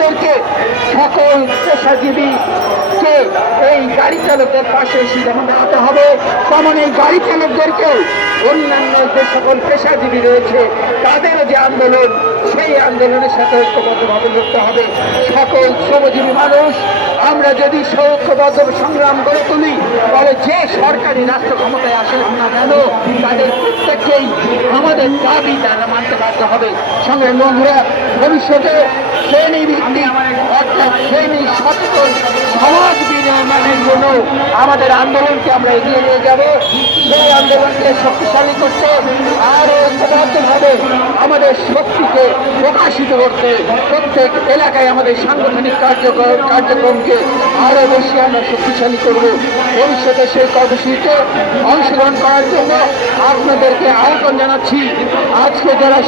আমাদেরকে সকল পেশাজীবীকে এই গাড়ি চালকদের পাশে এসে যেমন দাঁড়াতে হবে, তেমন এই গাড়ি চালকদেরকেও অন্যান্য যে সকল পেশাজীবী রয়েছে তাদেরও যে আন্দোলন, সেই আন্দোলনের সাথে ঐক্যবদ্ধভাবে লড়তে হবে। সকল শ্রমজীবী মানুষ আমরা যদি ঐক্যবদ্ধ সংগ্রাম গড়ে তুলি, তাহলে যে সরকারি রাষ্ট্র ক্ষমতায় আসুক না কেন তাদের প্রত্যেককেই আমাদের দাবি তারা মানতে বাধ্য হবে। সংগ্রাম বন্ধুরা, ভবিষ্যতে শ্রেণী ভিত্তিক অর্থাৎ শ্রেণী সচেতন সমাজ বিনির্মাণের জন্য আমাদের আন্দোলনকে আমরা এগিয়ে নিয়ে যাব। সেই আন্দোলনকে শক্তিশালী করতে আরো ঐক্যবদ্ধভাবে আমাদের শক্তিকে প্রকাশিত করতে প্রত্যেক এলাকায় আমাদের সাংগঠনিক কার্যক্রমকে আরো বেশি আমরা শক্তিশালী করব। ভবিষ্যতে সেই কর্মসূচিতে অংশগ্রহণ করার জন্য আপনাদেরকে আহ্বান জানাচ্ছি। আজকে যারা